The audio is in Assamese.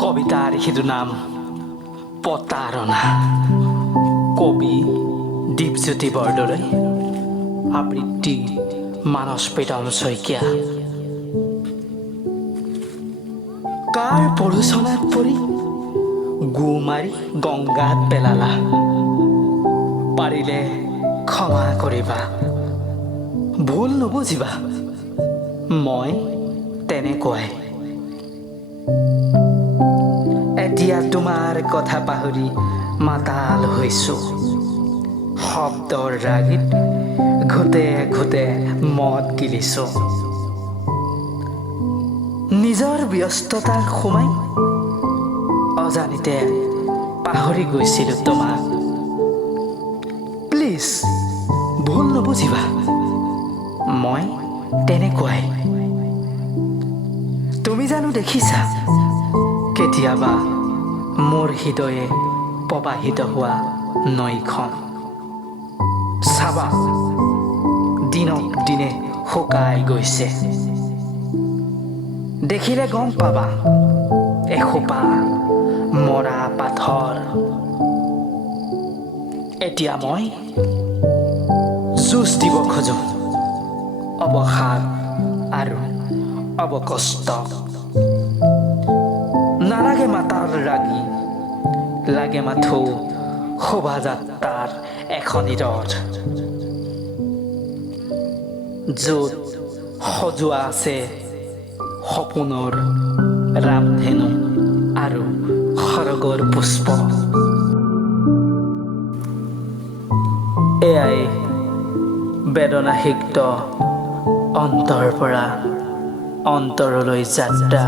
কবিতাৰ সিটো নাম প্ৰতাৰণা। কবি দীপজ্যোতি বৰদলৈ, আবৃত্তি মানস প্ৰীতম শইকীয়া। কাৰ প্ৰৰোচনাত পৰি গু মাৰি গংগাত পেলালা, পাৰিলে ক্ষমা কৰিবা, ভুল নুবুজিবা, মই তেনেকুৱাই। এতিয়া তোমাৰ কথা পাহৰি মাতাল হৈছো, শব্দৰ ৰাগিত ঘোটে ঘোটে মদ গিলিছো। নিজৰ ব্যস্ততাত সোমাই অজানিতে পাহৰি গৈছিলো তোমাক। প্লিজ ভুল নুবুজিবা, মই তেনেকুৱাই। তুমি জানো দেখিছা কেতিয়াবা মোৰ হৃদয়ে প্ৰবাহিত হোৱা নৈখন? চাবা দিনক দিনে শুকাই গৈছে। দেখিলে গম পাবা এসোপা মৰা পাথৰ। এতিয়া মই যুঁজ দিব খোজো অৱসাদ আৰু অৱকষ্ট। নালাগে মাতাল ৰাগী, লাগে মাথো শোভাযাত্ৰাৰ এখনি ৰথ, য'ত সজোৱা আছে সপোনৰ ৰামধেনু আৰু সৰগৰ পুষ্প। এয়াই বেদনাসিক্ত অন্তৰ পৰা অন্তৰলৈ যাত্ৰা।